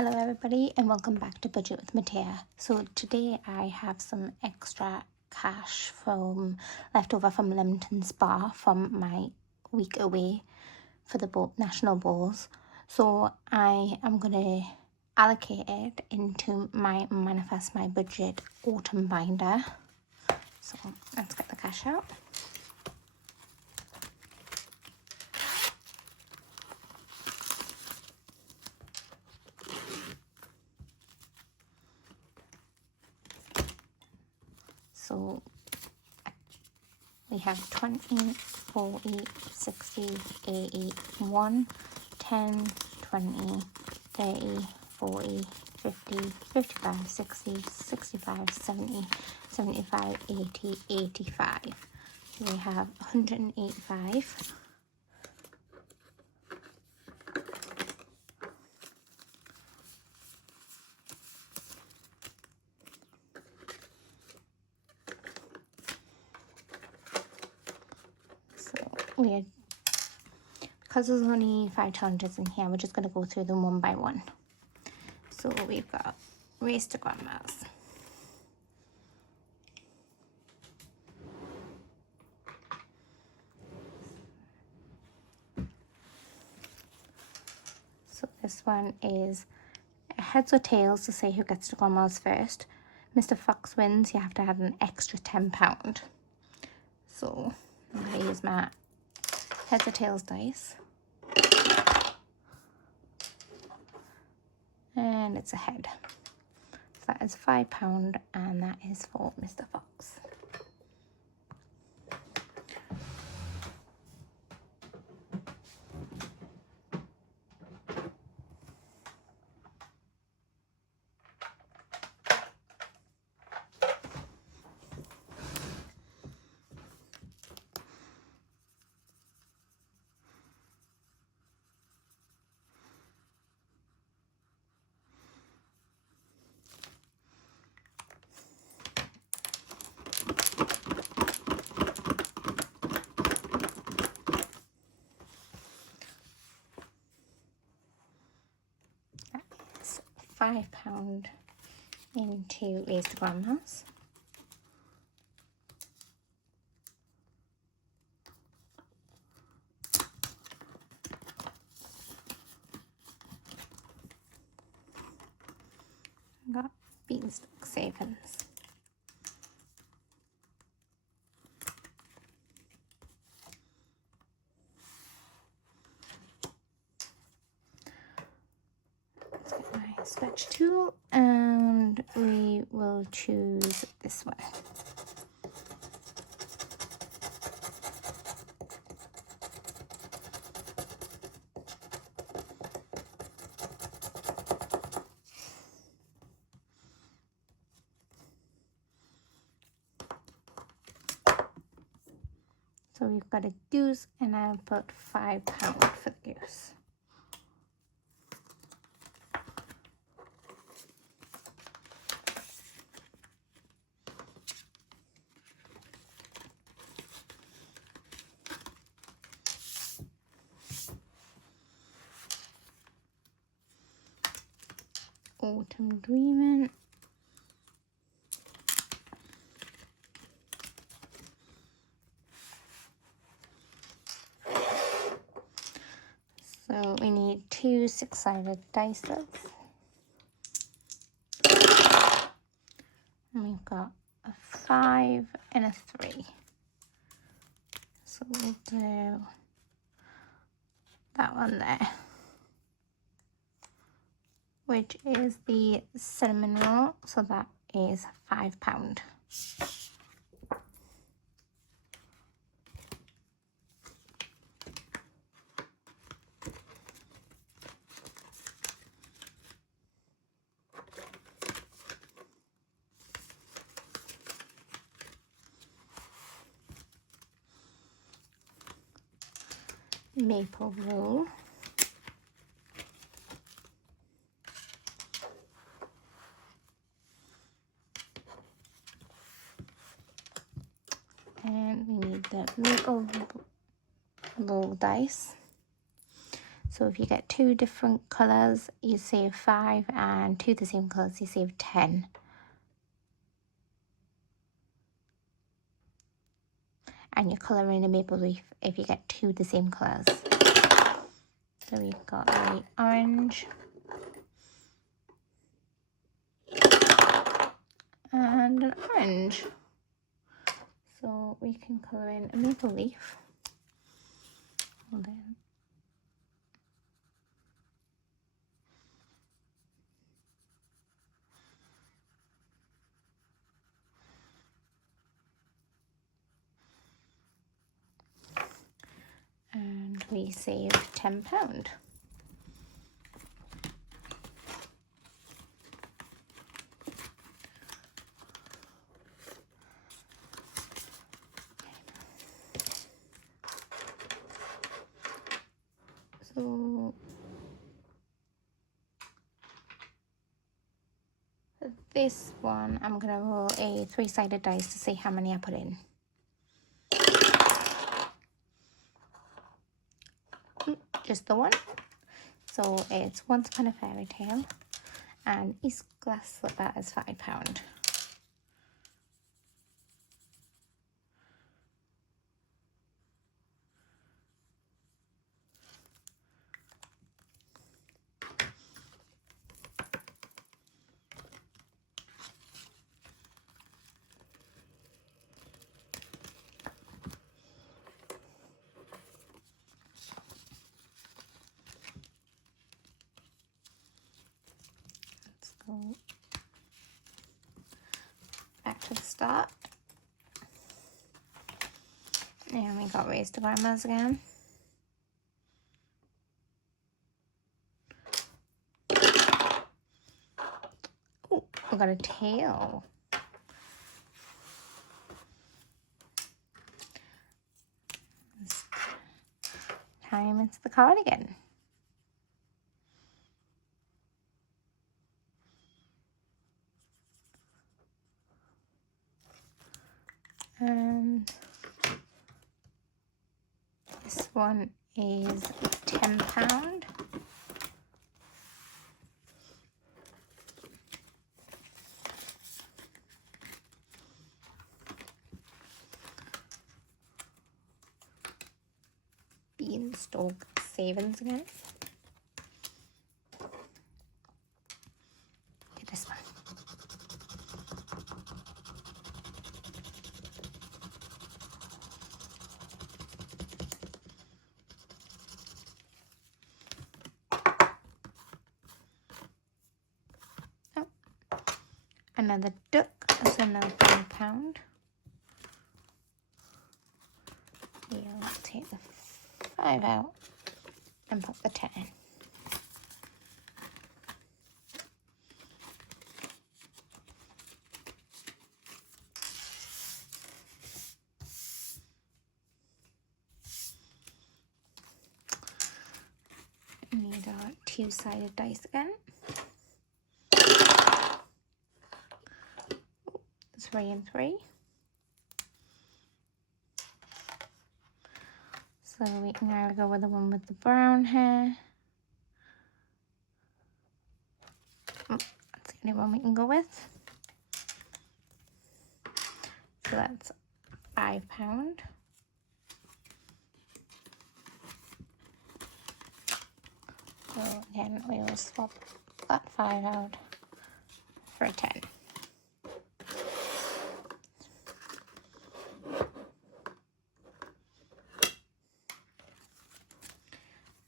Hello everybody and welcome back to Budget with Matea. So today I have some extra cash left over from Leamington Spa from my week away for the national bowls. So I am going to allocate it into my Manifest My Budget autumn binder. So let's get the cash out. So we have 20, 40, 60, 80, 1, 10, 20, 30, 40, 50, 55, 60, 65, 70, 75, 80, 85. We have 185. Because there's only 5 challenges in here, we're just going to go through them one by one. So we've got Race to Grandma's. So this one is heads or tails to say who gets to Grandma's first. Mr. Fox wins, you have to add an extra £10. So I'm going to use my heads or tails dice. And it's a head. So that is £5 and that is for Mr. Fox. £5 into Race to Grandma's. Got Beanstalk Savings. Swatch tool and we will choose this one. So we've got a goose and I'll put £5 for the goose. Autumn Dreamin'. So we need 2 6-sided dices. And we've got a 5 and a 3. So we'll do that one there, which is the cinnamon roll, so that is £5. Maple roll. And we need the maple roll dice. So if you get 2 different colours, you save 5, and 2 the same colours, you save 10. And you're colouring a maple leaf if you get 2 the same colours. So we've got the orange and an orange. So we can colour in a maple leaf. Hold on. And we save £10. So this one, I'm going to roll a 3-sided dice to see how many I put in. Just the one. So it's Once Upon a Fairy Tale, and East Glass Slipper is £5. Let's go back to the start. And we got Raised to Grandma's again. Oh, we got a tail. This time it's the cardigan. And this one is £10. Beanstalk Savings again. Get this one. Oh, another duck. That's another £1. We'll take the 5 out and put the 10 in. Need our 2-sided dice again. 3 and 3. So we can now go with the one with the brown hair. Oh, that's the only one we can go with. So that's £5. So again, we will swap that 5 out for a 10.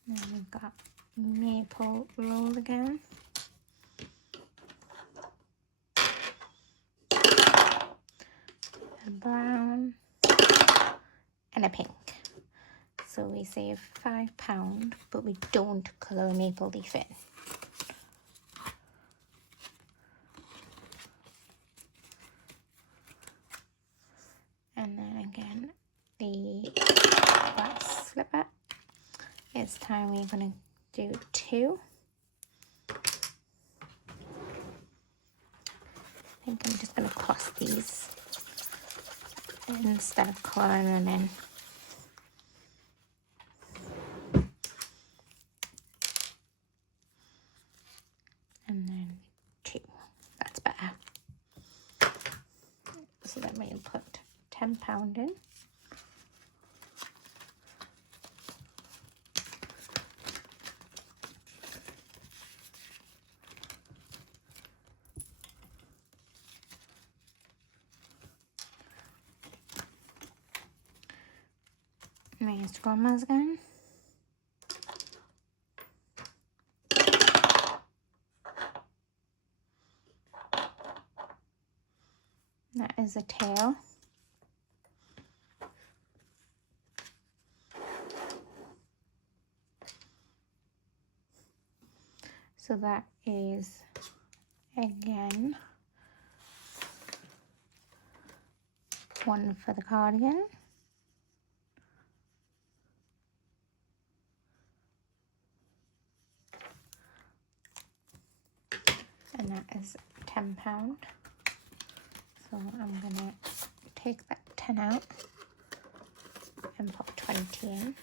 And then we've got maple roll again. A brown and a pink. So we save £5, but we don't colour a maple leaf in. And then again, the glass slipper. It's time we're going to do 2. I think I'm just going to cross these instead of colouring them in. £10 in. Raised grandmas again. That is a tail. So that is, again, one for the cardigan. And that is £10. So I'm gonna take that 10 out and pop 20 in.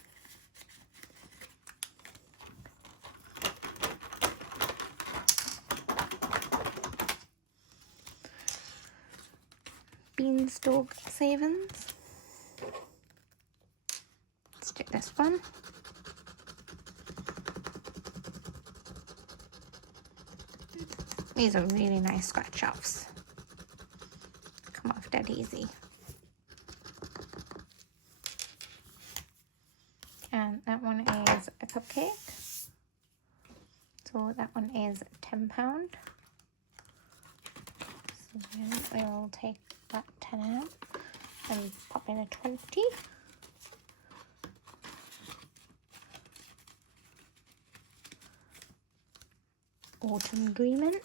Beanstalk savings. Let's do this one. These are really nice scratch offs. Come off dead easy. And that one is a cupcake. So that one is £10. So then we will take that 10 out and pop in a 20. Autumn Dreamin'.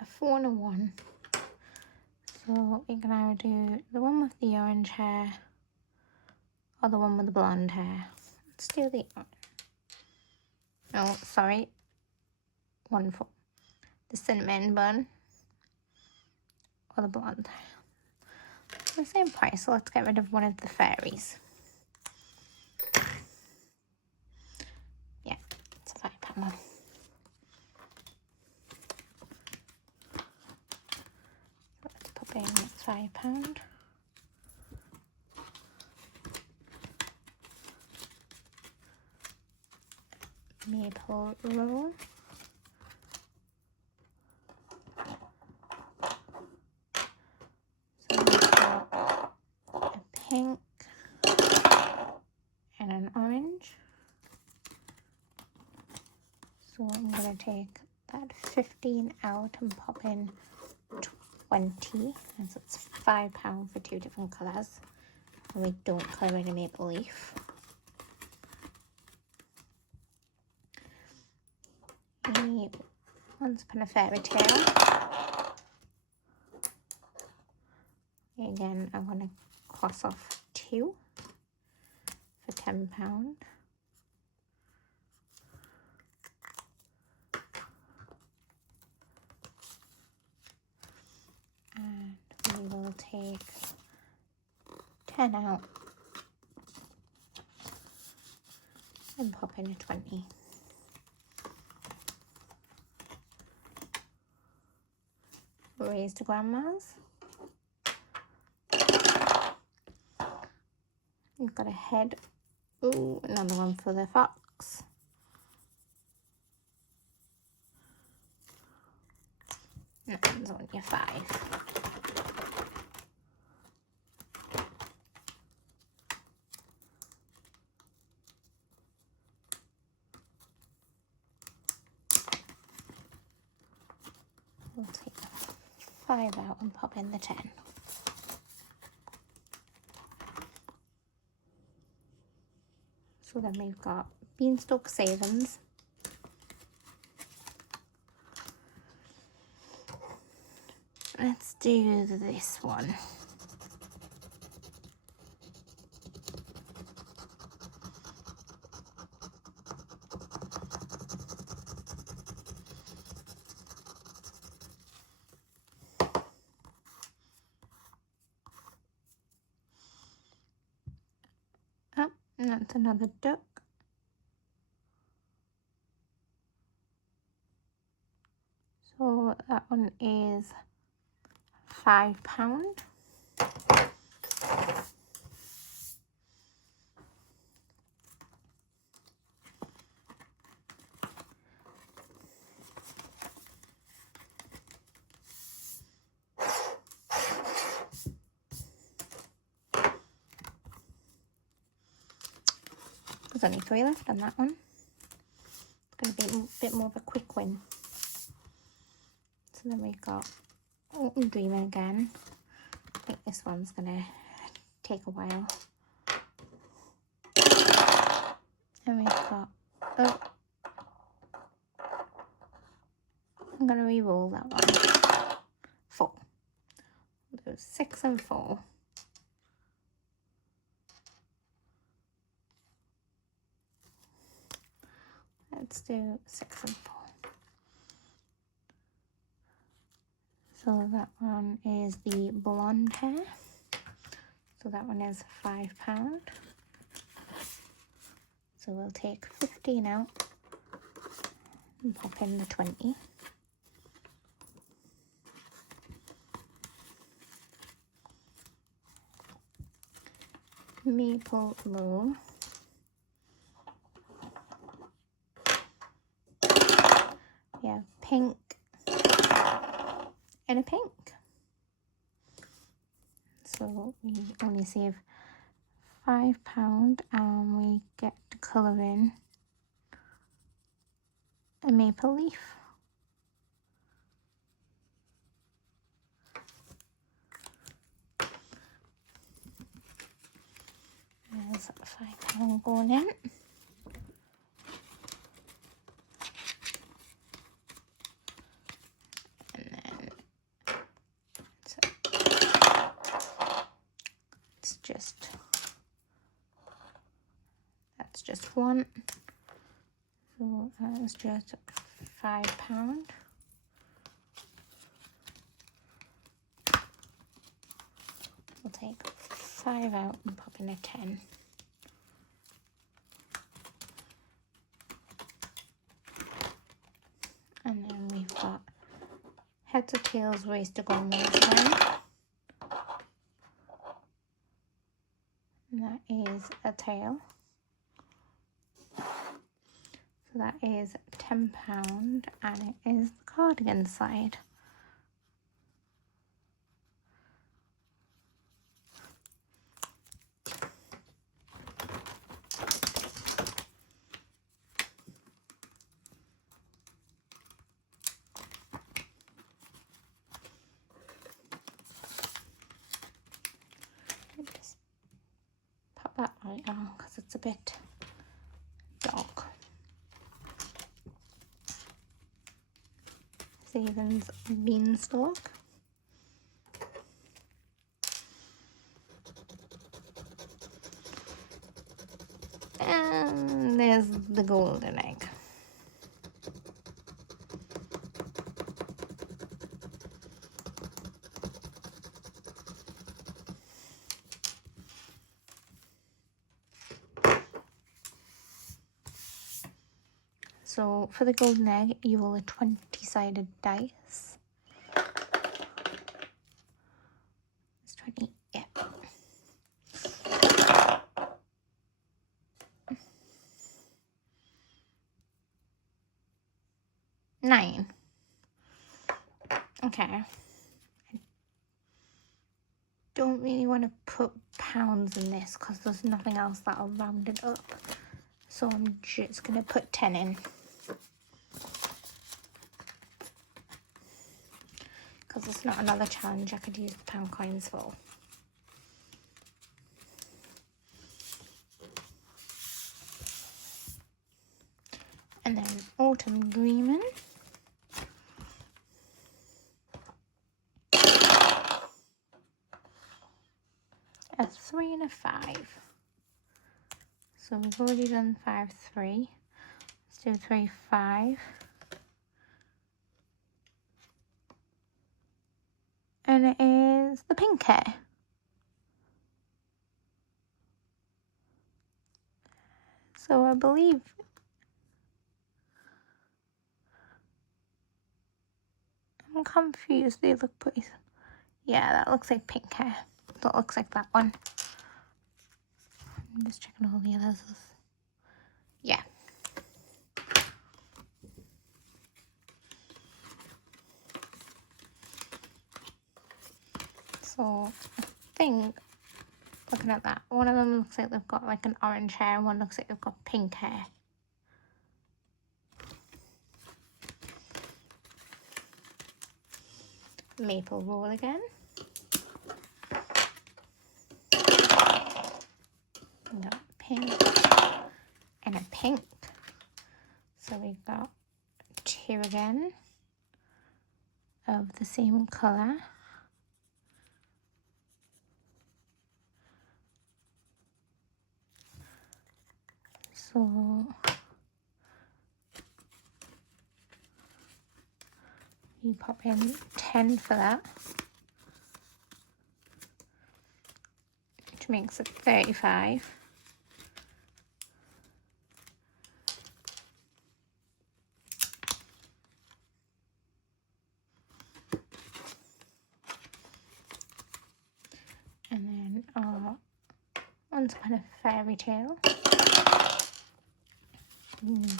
A 4 and a 1. So we can either do the one with the orange hair or the one with the blonde hair. Let's do the orange. Oh, sorry. 1 for the cinnamon bun or the blonde hair. The same price, so let's get rid of one of the fairies. Yeah, it's a £5 one. Let's pop in £5. Maple roll. So we've got a pink and an orange. So I'm going to take that 15 out and pop in 20, as it's £5 for 2 different colours. And we don't colour in a maple leaf. Once upon a fairy tale. Again, I'm going to cross off 2 for £10. And we will take 10 out and pop in a 20. Raised grandmas. You've got a head. Ooh, another one for the fox. That one's on your 5. We'll take the 5 out and pop in the 10. So then we've got beanstalk savings. Let's do this one. Oh, and that's another duck. is £5. There's only 3 left on that one. It's going to be a bit more of a quick win. So then we've got Autumn Dreaming again. I think this one's going to take a while. And we've got, oh, I'm going to re-roll that one. 4. Do 6 and 4. Let's do 6 and 4. So that one is the blonde hair. So that one is £5. So we'll take 15 out and pop in the 20. Maple Low. We have pink and a pink. So we only save £5 and we get to colour in a maple leaf. There's £5 going in. That's just one. So that's just £5. We'll take 5 out and pop in a 10. And then we've got Heads or Tails, Race to Go again. And that is a tail. So that is £10 and it is the cardigan side. Just pop that right on because it's a bit dark. Savings Beanstalk. And there's the golden egg. So for the golden egg, you roll a 20-sided dice. It's 20, yeah. Nine. Okay. I don't really want to put pounds in this because there's nothing else that'll round it up. So I'm just going to put 10 in. Because it's not another challenge I could use the pound coins for. And then Autumn Dreamin'. A 3 and a 5. So we've already done 5, 3. Let's do 3, 5. And it is the pink hair. So I believe I'm confused. They look pretty. Yeah, that looks like pink hair. So it looks like that one. I'm just checking all the others. Yeah. So I think, looking at that, one of them looks like they've got like an orange hair and one looks like they've got pink hair. Maple roll again. We got pink and a pink. So we've got 2 again of the same colour. So you pop in 10 for that, which makes it 35. And then Once Upon a Fairy Tale,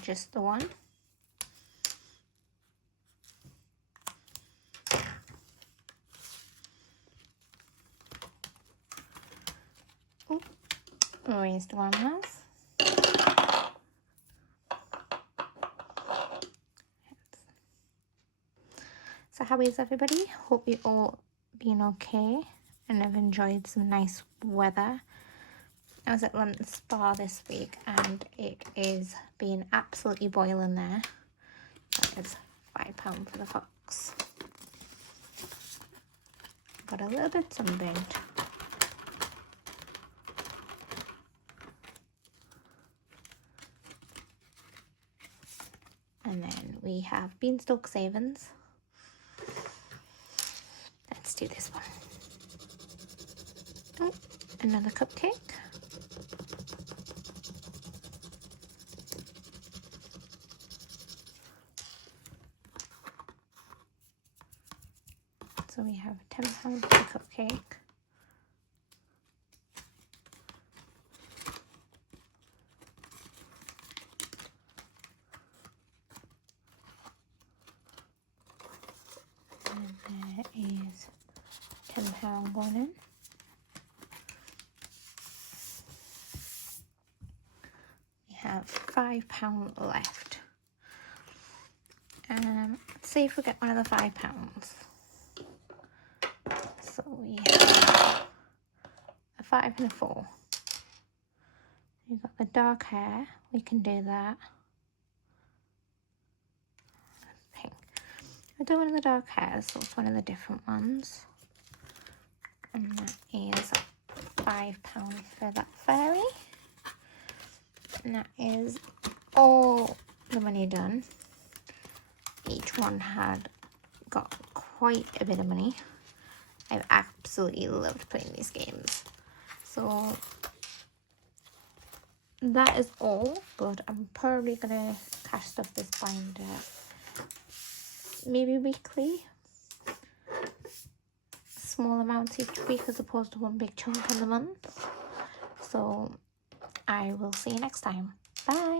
just the one. Ooh, raised one last. So how is everybody? Hope you all been okay and have enjoyed some nice weather. I was at London Spa this week and it is been absolutely boiling there. That is £5 for the fox. Got a little bit sunburned. And then we have Beanstalk Savings. Let's do this one. Oh, another cupcake. So we have £10 for the cupcake. And there is £10 going in. We have £5 left. Let's see if we get one of the £5. So we have a 5 and a 4. We've got the dark hair. We can do that. Pink. We'll do one of the dark hairs, so it's one of the different ones. And that is £5 for that fairy. And that is all the money done. Each one had got quite a bit of money. I've absolutely loved playing these games. So that is all, but I'm probably gonna cash stuff this binder maybe weekly. Small amounts each week as opposed to one big chunk in the month. So I will see you next time. Bye.